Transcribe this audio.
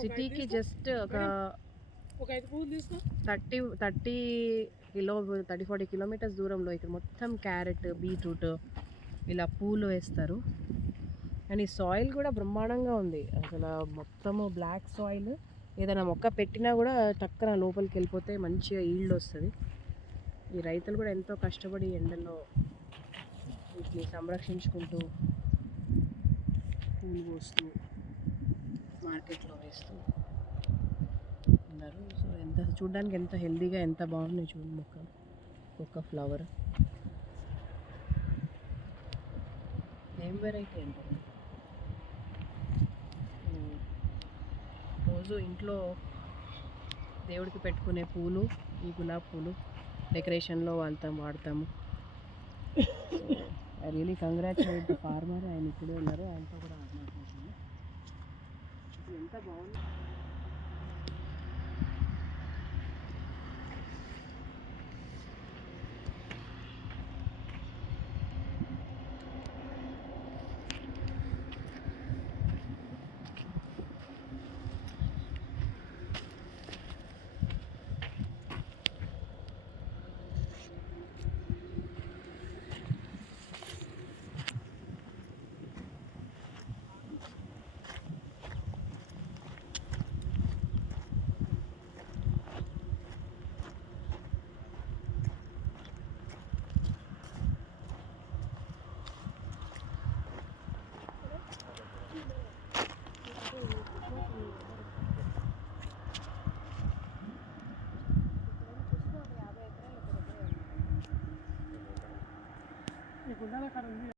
సిటీకి జస్ట్ ఒక 30-40 కిలోమీటర్స్ దూరంలో ఇక్కడ మొత్తం క్యారెట్, బీట్రూట్ ఇలా పూలు వేస్తారు. అండ్ ఈ సాయిల్ కూడా బ్రహ్మాండంగా ఉంది. అసలు మొత్తము బ్లాక్ సాయిల్. ఏదైనా మొక్క పెట్టినా కూడా టక్కన లోపలికి వెళ్ళిపోతే మంచిగా ఈల్డ్ వస్తుంది. ఈ రైతులు కూడా ఎంతో కష్టపడి ఎండల్లో వీటిని సంరక్షించుకుంటూ పూలు పోస్తూ మార్కెట్లో వేస్తూ ఉన్నారు. సో ఎంత చూడడానికి ఎంత హెల్దీగా ఎంత బాగున్నాయి చూడండి ఒక్క ఫ్లవర్. ఏం వెరైటీ అంటే రోజు ఇంట్లో దేవుడికి పెట్టుకునే పూలు ఈ గులాబీ పూలు డెకరేషన్లో వాడతాము. I really congratulate the farmer. ఆయన ఇక్కడే ఉన్నారు, ఆయనతో కూడా మాట్లాడుతున్నాను. ఎంత బాగుంది.